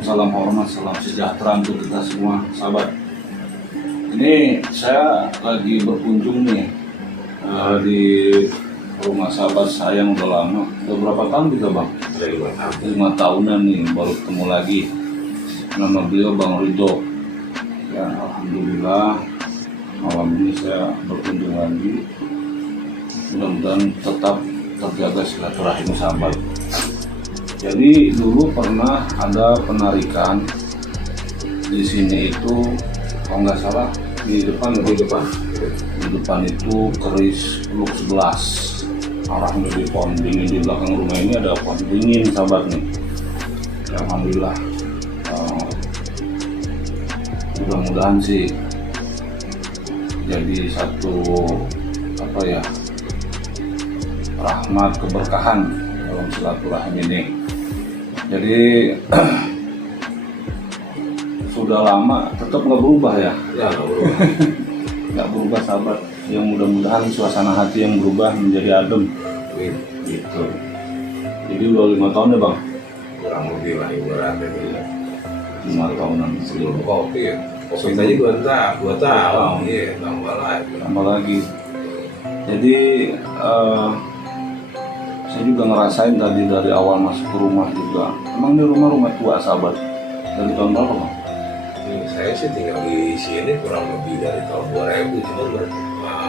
salam hormat, salam sejahtera untuk kita semua, sahabat. Ini saya lagi berkunjung nih di rumah sahabat saya yang udah lama. Udah berapa tahun juga bang? 5 tahunan nih, baru ketemu lagi. Nama beliau Bang Ridho. Ya alhamdulillah malam ini saya berkunjung lagi. Mudah-mudahan tetap terjaga silaturahim sahabat. Jadi dulu pernah ada penarikan di sini itu, kalau nggak salah di depan itu keris Luk 11, arahnya di pohon dingin. Di belakang rumah ini ada pohon dingin sahabat nih. Alhamdulillah, mudah-mudahan sih jadi satu rahmat keberkahan dalam silaturahim ini. Jadi sudah lama tetap nggak berubah ya? Ya nggak berubah. Nggak berubah sahabat. Yang mudah-mudahan suasana hati yang berubah menjadi adem. Gitu. Jadi udah 5 tahun ya bang? Kurang lebih lah ibaratnya 5 tahunan sebelum kopi ya. Kopi tadi 2 tahun, iya tambah lagi. Jadi saya juga ngerasain tadi dari awal masuk ke rumah juga. Emang ini rumah tua sahabat. Dari tahun berapa bang? Saya sih tinggal di sini kurang lebih dari tahun 2000, cuma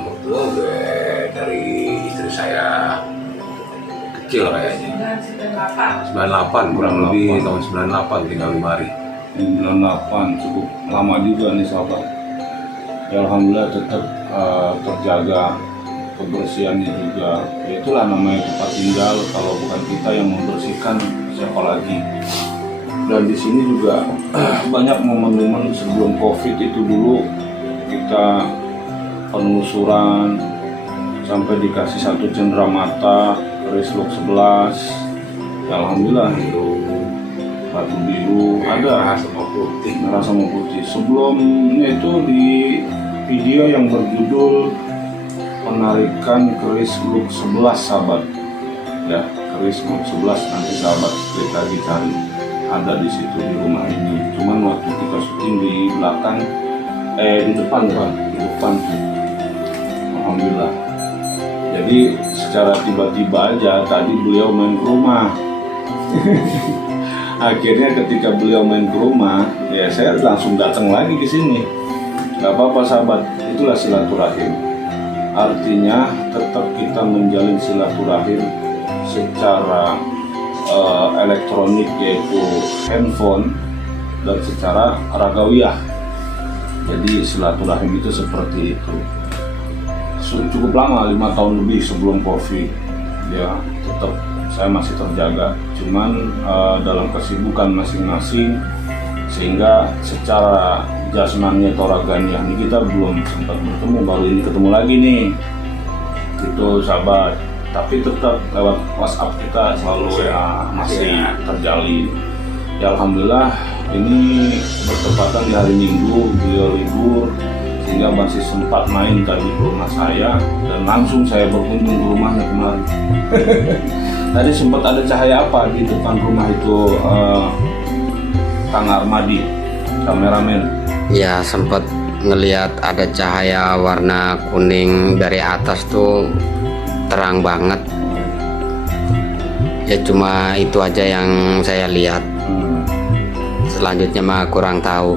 mertua udah dari istri saya kecil kayaknya. 98 kurang lebih tahun 98 tinggal 5 hari. 98 cukup lama juga nih sahabat. Ya alhamdulillah tetap terjaga kebersihannya juga. Ya, itulah namanya tempat tinggal. Kalau bukan kita yang membersihkan, siapa lagi? Dan di sini juga banyak momen-momen sebelum COVID itu dulu kita penelusuran sampai dikasih satu cendera mata keris Luk 11. Ya, alhamdulillah itu batu biru ada merah sama putih. Sebelumnya itu di video yang berjudul penarikan keris Luk 11 sahabat. Ya, keris Luk 11 nanti sahabat klik lagi cari. Ada di situ di rumah ini. Cuman waktu kita syuting di belakang, di depan kan, di depan tuh. Alhamdulillah. Jadi secara tiba-tiba aja tadi beliau main ke rumah. Akhirnya ketika beliau main ke rumah, ya saya langsung datang lagi ke sini. Gak apa-apa sahabat, itulah silaturahim. Artinya tetap kita menjalin silaturahim secara elektronik yaitu handphone dan secara ragawiyah. Jadi silaturahim itu seperti itu. Cukup lama, 5 tahun lebih sebelum COVID. Ya tetap saya masih terjaga. Cuman dalam kesibukan masing-masing, sehingga secara jasmani atau raganya ini kita belum sempat bertemu. Baru ini ketemu lagi nih. Itu sahabat. Tapi tetap lewat WhatsApp kita selalu masih terjalin. Ya alhamdulillah ini bertepatan di hari Minggu, beliau libur sehingga masih sempat main tadi ke rumah saya dan langsung saya berkunjung ke rumahnya kemarin. Tadi sempat ada cahaya apa di depan rumah itu, Kang Armadi, kameramen? Ya sempat ngelihat ada cahaya warna kuning dari atas tuh terang banget. Ya cuma itu aja yang saya lihat. Selanjutnya mah kurang tahu.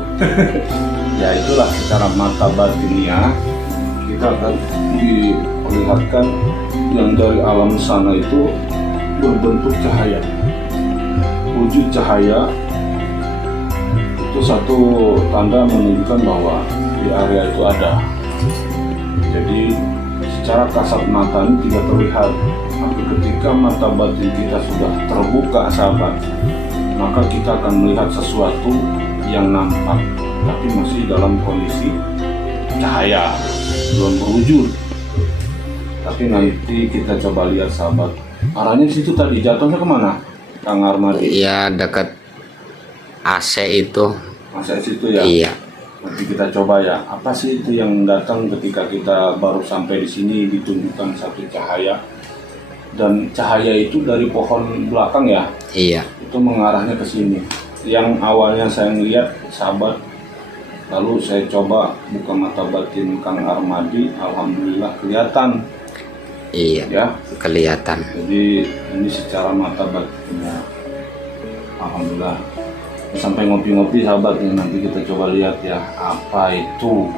Ya itulah secara mata batinnya kita akan diperlihatkan yang dari alam sana itu berbentuk cahaya. Wujud cahaya itu satu tanda menunjukkan bahwa di area itu ada. Jadi secara kasat mata ini tidak terlihat, tapi ketika mata batin kita sudah terbuka sahabat, maka kita akan melihat sesuatu yang nampak tapi masih dalam kondisi cahaya, belum berwujud. Tapi nanti kita coba lihat sahabat, arahnya di situ tadi. Jatuhnya kemana Kang Armadi? Iya dekat AC itu. AC situ ya? Iya. Nanti kita coba ya, apa sih itu yang datang ketika kita baru sampai di sini, ditunjukkan satu cahaya. Dan cahaya itu dari pohon belakang ya? Iya. Itu mengarahnya ke sini. yang awalnya saya ngeliat sahabat, lalu saya coba buka mata batin Kang Armadi, alhamdulillah kelihatan. Iya, Ya, kelihatan. jadi ini secara mata batinnya, alhamdulillah. Sampai ngopi-ngopi sahabat nih, nanti kita coba lihat ya apa itu.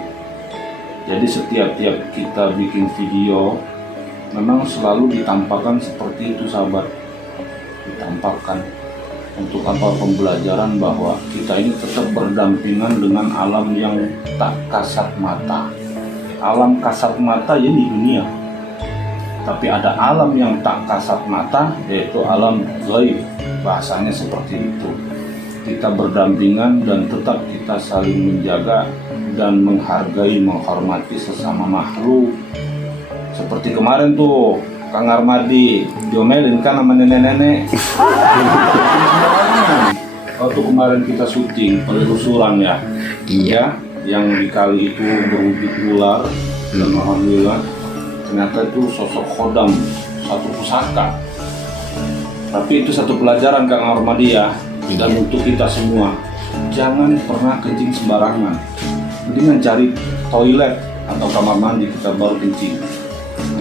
Jadi setiap kita bikin video memang selalu ditampakkan seperti itu sahabat, ditampakkan untuk apa? Pembelajaran bahwa kita ini tetap berdampingan dengan alam yang tak kasat mata. Alam kasat mata ya di dunia, tapi ada alam yang tak kasat mata, yaitu alam gaib, bahasanya seperti itu. Kita berdampingan dan tetap kita saling menjaga dan menghargai, menghormati sesama makhluk. Seperti kemarin tuh Kang Armadi diomelin kan sama nenek-nenek. Waktu kemarin kita syuting penelusuran ya, Iya. yang di kali itu berwujud ular, dan alhamdulillah ternyata itu sosok khodam satu pusaka. Tapi itu satu pelajaran Kang Armadi ya, dan untuk kita semua, jangan pernah kencing sembarangan. Mendingan cari toilet atau kamar mandi kita baru kencing.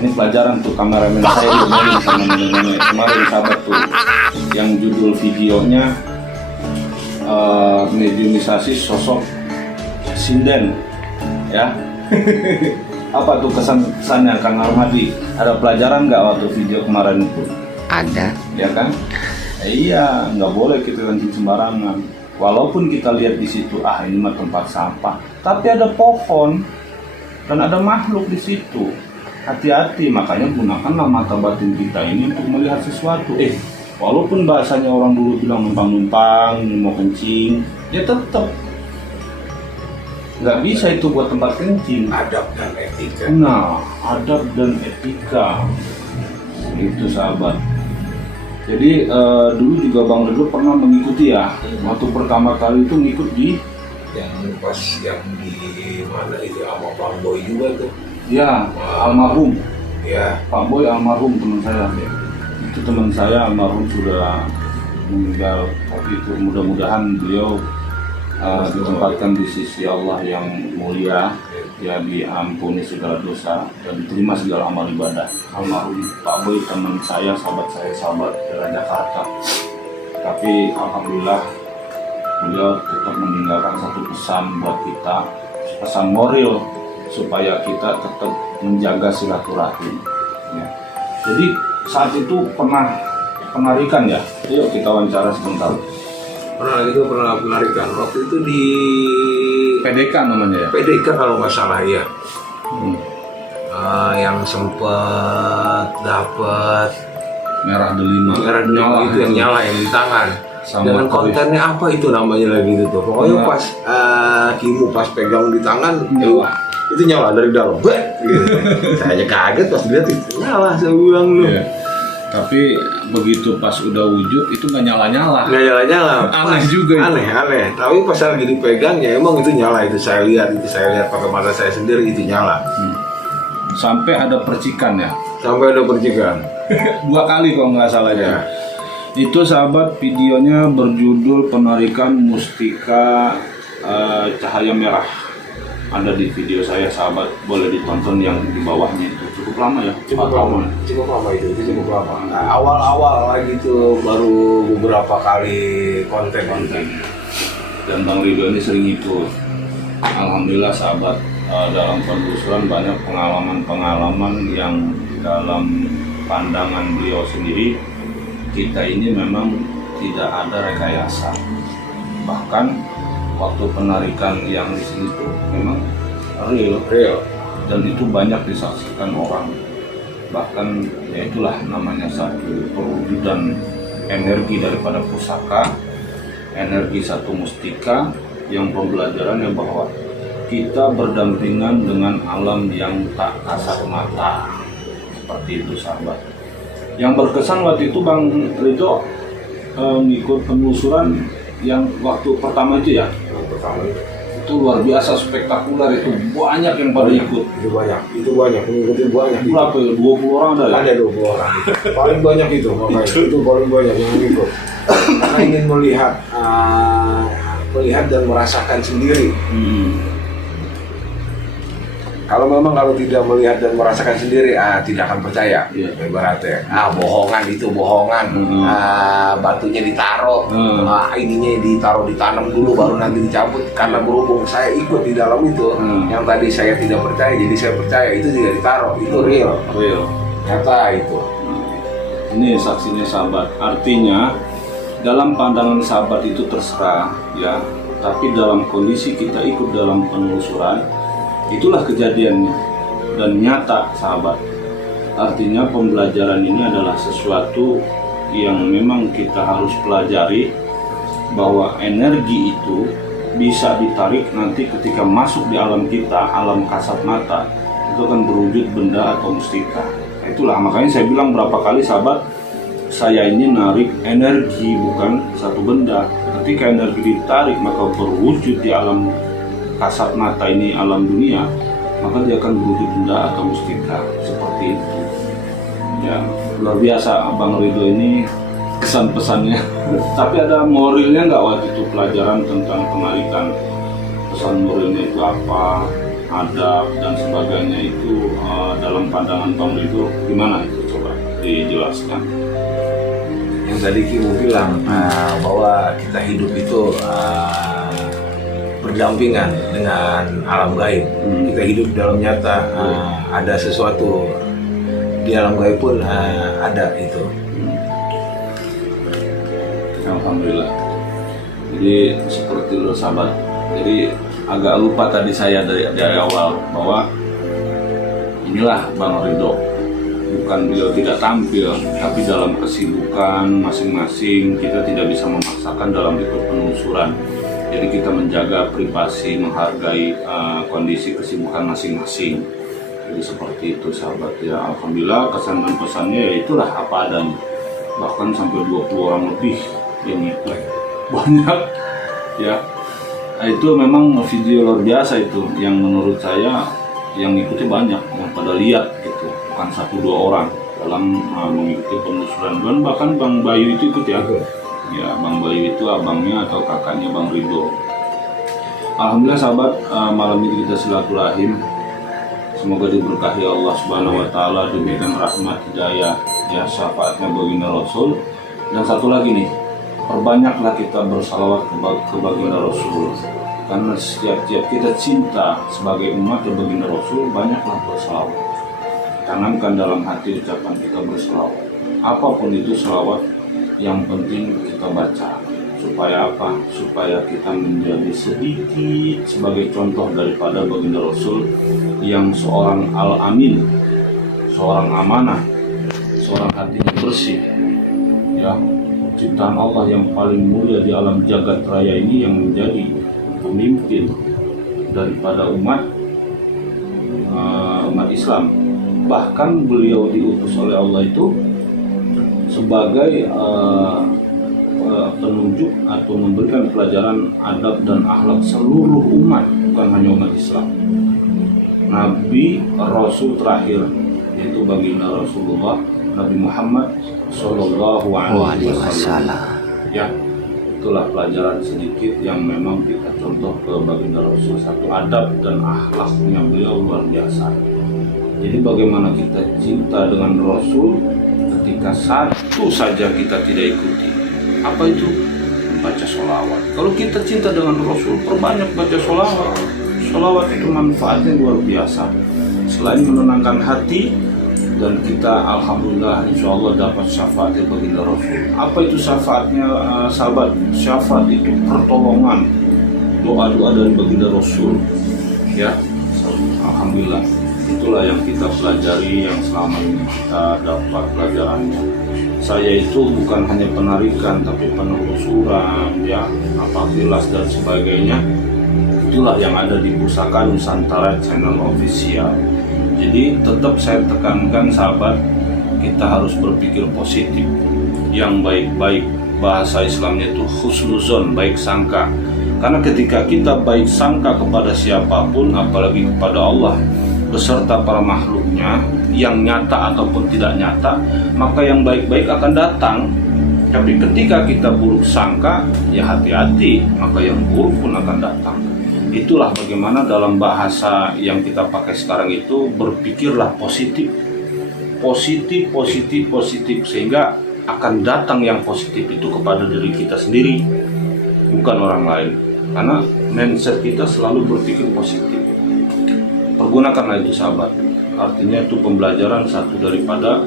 Ini pelajaran tuh kameramen saya diomelin sama nenek-nenek kemarin sahabat tuh, yang judul videonya mediumisasi sosok sinden ya. Apa tuh kesannya Kang Armadi? Ada pelajaran nggak waktu video kemarin itu? Ada. Ya kan? Iya, nggak boleh kita kencing sembarangan. Walaupun kita lihat di situ, ini mah tempat sampah, tapi ada pohon dan ada makhluk di situ. Hati-hati, makanya gunakanlah mata batin kita ini untuk melihat sesuatu. Walaupun bahasanya orang dulu bilang numpang-numpang, mau kencing, ya tetap nggak bisa itu buat tempat kencing. Adab dan etika. Nah, adab dan etika itu sahabat. Jadi dulu juga Bang Redo pernah mengikuti ya. Waktu pertama kali itu ngikut di Yang pas yang di mana itu sama Pak Boy juga tuh. ya almarhum Ya. Pak Boy, almarhum teman saya. Itu teman saya almarhum sudah meninggal. Tapi itu mudah-mudahan beliau ditempatkan di sisi Allah yang mulia, ya diampuni segala dosa dan diterima segala amal ibadah. Almarhum Pak Boy teman saya, sahabat dari Jakarta. Tapi alhamdulillah beliau tetap meninggalkan satu pesan buat kita, pesan moral supaya kita tetap menjaga silaturahim. Ya. Jadi saat itu pernah penarikan ya. Yuk kita wawancara sebentar. Pernah penarikan. Waktu itu di PDK namanya ya. PDK kalau nggak salah ya. Hmm. Yang sempat dapat Merah delima. merah nyala itu yang nyala yang di tangan. Sama Dengan kopi. kontennya apa itu namanya lagi itu tuh. Pokoknya Nah. pas Kimu pas pegang di tangan Nyala. itu nyala dari dalam. Bek, gitu. Saya aja kaget pas dilihat itu nyala, saya bilang lu. Iya. Tapi begitu pas udah wujud itu nggak nyala-nyala. Nggak nyala-nyala. Aneh juga itu. Aneh. Tapi pas lagi dipegang ya emang itu nyala, itu saya lihat pakai mata saya sendiri itu nyala. Sampai ada percikan ya. Sampai ada percikan. 2 kali kalau nggak salah ya. Itu sahabat, videonya berjudul penarikan mustika cahaya merah. Ada di video saya sahabat, boleh ditonton yang di bawahnya itu. Cukup lama ya? 4 tahun. Cukup lama itu cukup lama. Nah, awal-awal lagi tuh baru beberapa kali konten. Dan Bang Ridho ini sering ikut. Alhamdulillah sahabat, dalam penelusuran banyak pengalaman-pengalaman yang dalam pandangan beliau sendiri, kita ini memang tidak ada rekayasa. Bahkan waktu penarikan yang di sini tuh memang real dan itu banyak disaksikan orang. Bahkan ya itulah namanya satu perwujudan energi daripada pusaka, energi satu mustika yang pembelajarannya bahwa kita berdampingan dengan alam yang tak kasat mata. Seperti itu sahabat. Yang berkesan waktu itu Bang Ridho ngikut penelusuran yang waktu pertama itu ya. Pertama Itu luar biasa spektakuler, itu banyak yang pada ikut. itu banyak mengikuti banyak. Berapa ya? 20 orang ada ya? Ada 20 orang. Paling banyak itu makanya itu paling banyak yang ikut. Karena ingin melihat dan merasakan sendiri. Kalau tidak melihat dan merasakan sendiri, tidak akan percaya. Iya. Ibaratnya, bohongan itu bohongan. Batunya ditaruh, ininya ditaruh, ditanam dulu baru nanti dicabut. Karena berhubung saya ikut di dalam itu, yang tadi saya tidak percaya, jadi saya percaya itu tidak ditaruh, itu real, nyata itu. Ini saksinya sahabat. Artinya dalam pandangan sahabat itu terserah ya, tapi dalam kondisi kita ikut dalam penelusuran, itulah kejadiannya dan nyata sahabat. Artinya pembelajaran ini adalah sesuatu yang memang kita harus pelajari, bahwa energi itu bisa ditarik nanti ketika masuk di alam kita, alam kasat mata, itu akan berwujud benda atau mustika. Itulah makanya saya bilang berapa kali sahabat, saya ini narik energi bukan satu benda. Ketika energi ditarik maka berwujud di alam kasat mata ini, alam dunia, maka dia akan berwujud benda atau mustika seperti itu. Ya, luar biasa Abang Ridho ini kesan-pesannya. Tapi ada moralnya nggak waktu itu pelajaran tentang penarikan? Pesan moralnya itu apa? Adab dan sebagainya itu dalam pandangan Bang Ridho gimana itu, coba dijelaskan. Yang tadi Kimu bilang bahwa kita hidup itu berdampingan dengan alam gaib. Kita hidup dalam nyata, ada sesuatu di alam gaib pun ada itu. Alhamdulillah. Jadi seperti itu sahabat. Jadi agak lupa tadi saya dari awal bahwa inilah Bang Ridho. Bukan beliau tidak tampil, tapi dalam kesibukan masing-masing kita tidak bisa memaksakan dalam ikut penelusuran. Jadi kita menjaga privasi, menghargai kondisi kesibukan masing-masing. Jadi seperti itu sahabat ya. Alhamdulillah kesan dan pesannya ya itulah apa adanya. Bahkan sampai 20 orang lebih yang ikut. Banyak ya. Nah, itu memang video luar biasa itu yang menurut saya yang ikuti banyak, yang pada lihat gitu. Bukan 1-2 orang dalam mengikuti penelusuran. Dan bahkan Bang Bayu itu ikut ya. Ya, Bang Bayu itu abangnya atau kakaknya Bang Ridho. Alhamdulillah sahabat, malam ini kita silaturahim. Semoga diberkahi Allah Subhanahu wa taala, diberikan rahmat, hidayah, ya syafaatnya baginda Rasul. Dan satu lagi nih, perbanyaklah kita bersalawat ke baginda Rasul. Karena setiap kita cinta sebagai umat ke baginda Rasul, banyaklah bersalawat. Tanamkan dalam hati ucapan kita bersalawat. Apapun itu salawat, yang penting kita baca. Supaya apa? Supaya kita menjadi sedikit sebagai contoh daripada baginda Rasul yang seorang al-amin, seorang amanah, seorang hatinya bersih, ya, ciptaan Allah yang paling mulia di alam jagat raya ini, yang menjadi pemimpin daripada umat Islam. Bahkan beliau diutus oleh Allah itu sebagai penunjuk atau memberikan pelajaran adab dan akhlak seluruh umat, bukan hanya umat Islam. Nabi Rasul terakhir yaitu baginda Rasulullah Nabi Muhammad Sallallahu Alaihi Wasallam. Ya, itulah pelajaran sedikit yang memang kita contoh ke baginda Rasul. Satu, adab dan akhlaknya beliau luar biasa. Jadi bagaimana kita cinta dengan Rasul ketika satu saja kita tidak ikuti. Apa itu? Baca sholawat. Kalau kita cinta dengan Rasul, perbanyak baca sholawat. Sholawat itu manfaatnya luar biasa. Selain menenangkan hati, dan kita alhamdulillah insya Allah dapat syafaatnya baginda Rasul. Apa itu syafaatnya sahabat? Syafaat itu pertolongan, doa-doa dari baginda Rasul. Ya, alhamdulillah. Itulah yang kita pelajari, yang selama ini kita dapat pelajarannya. Saya itu bukan hanya penarikan, tapi penelusuran, ya, apa kilas dan sebagainya. Itulah yang ada di Pusaka Nusantara Channel Official. Jadi tetap saya tekankan sahabat, kita harus berpikir positif, yang baik-baik. Bahasa Islamnya itu husnuzon, baik sangka. Karena ketika kita baik sangka kepada siapapun, apalagi kepada Allah beserta para makhluknya, yang nyata ataupun tidak nyata, maka yang baik-baik akan datang. Tapi ketika kita buruk sangka, ya hati-hati, maka yang buruk pun akan datang. Itulah bagaimana dalam bahasa yang kita pakai sekarang itu, berpikirlah positif. Positif, positif, positif, sehingga akan datang yang positif itu kepada diri kita sendiri, bukan orang lain. Karena mindset kita selalu berpikir positif. Pergunakanlah itu sahabat. Artinya itu pembelajaran satu daripada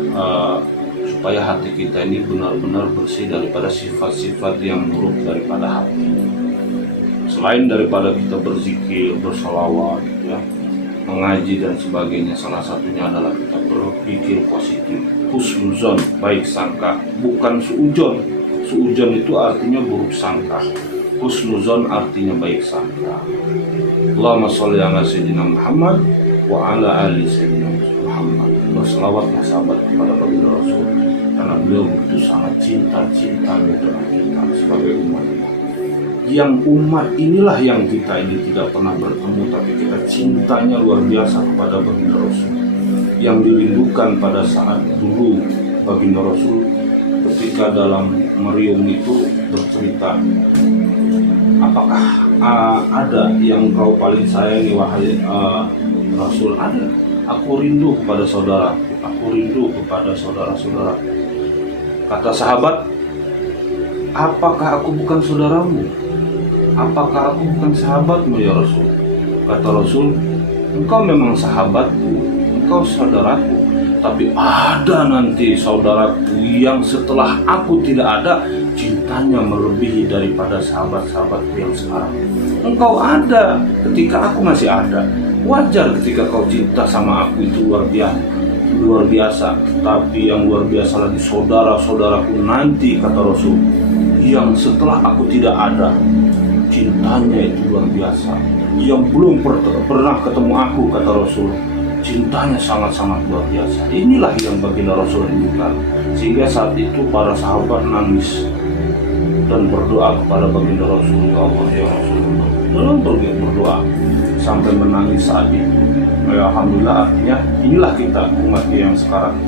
supaya hati kita ini benar-benar bersih daripada sifat-sifat yang buruk daripada hati. Selain daripada kita berzikir, bersolawat, ya, mengaji dan sebagainya, salah satunya adalah kita berpikir positif, husnuzon, baik sangka, bukan suujon. Suujon itu artinya buruk sangka, husnuzon artinya baik sangka. Allahumma sholli ala sayyidina Muhammad wa ala ali sayyidina Muhammad. Berselawatlah sahabat kepada baginda Rasul, karena beliau begitu sangat cinta-cintanya dengan kita sebagai umat. Yang umat inilah yang kita ini tidak pernah bertemu, tapi kita cintanya luar biasa kepada baginda Rasul. Yang dirindukan pada saat dulu baginda Rasul ketika dalam merium itu bercerita, apakah ada yang kau paling sayangi wahai Rasul? Ada. Aku rindu kepada saudara, aku rindu kepada saudara-saudara. Kata sahabat, apakah aku bukan saudaramu? Apakah aku bukan sahabatmu ya Rasul? Kata Rasul, engkau memang sahabatku, engkau saudaraku, tapi ada nanti saudaraku yang setelah aku tidak ada, cintanya melebihi daripada sahabat-sahabatku yang sekarang. Engkau ada ketika aku masih ada. Wajar ketika kau cinta sama aku, itu luar biasa. Tapi yang luar biasa lagi saudara-saudaraku nanti, kata Rasul, yang setelah aku tidak ada, cintanya itu luar biasa. Yang belum pernah ketemu aku, kata Rasul, cintanya sangat-sangat luar biasa. Inilah yang baginda Rasul rindukan. Sehingga saat itu para sahabat nangis dan berdoa kepada baginda Rasul, ya Allah ya Rasulullah, dalam berdoa sampai menangis saat itu. Ya, alhamdulillah, artinya inilah kita umat yang sekarang,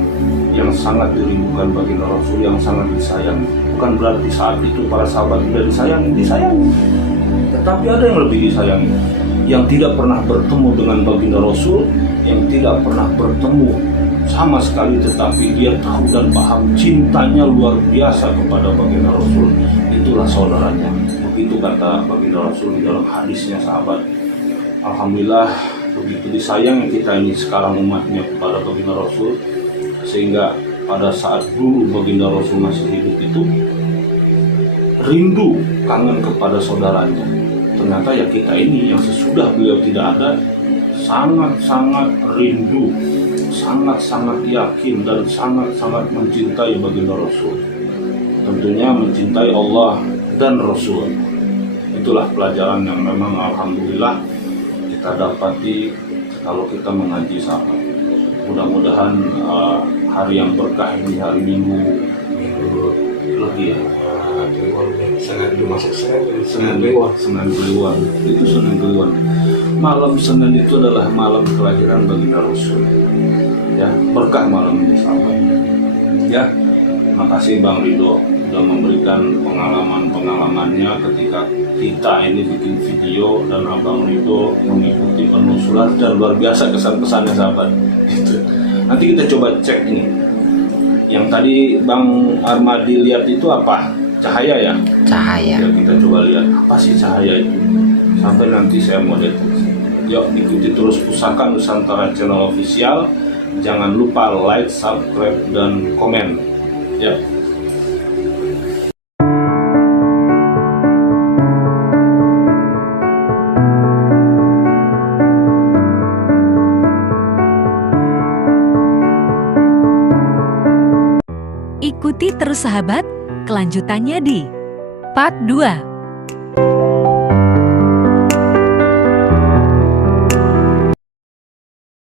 yang sangat dirindukan baginda Rasul, yang sangat disayangi. Bukan berarti saat itu para sahabat tidak disayangi, tetapi ada yang lebih disayangi, yang tidak pernah bertemu dengan baginda Rasul, yang tidak pernah bertemu sama sekali, tetapi dia tahu dan paham cintanya luar biasa kepada baginda Rasul. Itulah saudaranya. Begitu kata baginda Rasul di dalam hadisnya sahabat. Alhamdulillah, begitu disayang kita ini sekarang umatnya kepada baginda Rasul, sehingga pada saat dulu baginda Rasul masih hidup itu rindu, kangen kepada saudaranya. Ternyata ya kita ini yang sesudah beliau tidak ada, sangat-sangat rindu, sangat-sangat yakin dan sangat-sangat mencintai baginda Rasul. Tentunya mencintai Allah dan Rasul. Itulah pelajaran yang memang alhamdulillah kita dapati kalau kita mengaji sahabat. Mudah-mudahan hari yang berkah ini, hari Minggu lebih ya. Senin itu masuk Senin Kliwon. Itu Senin Kliwon. Malam Senin itu adalah malam kelahiran baginda Rasul. Ya, berkah malam ini sahabat. Ya, makasih Bang Ridho sudah memberikan pengalaman-pengalamannya ketika kita ini bikin video, dan Abang Ridho mengikuti penuh surat dan luar biasa kesan-kesannya sahabat. Gitu. Nanti kita coba cek ini. Yang tadi Bang Armadi lihat itu apa? Cahaya ya? Cahaya. Ya, kita coba lihat apa sih cahaya itu. Sampai nanti saya mau deteksi. Yuk ikuti terus Pusaka Nusantara Channel Official. Jangan lupa like, subscribe, dan komen. Ya. Ikuti terus sahabat, kelanjutannya di part 2.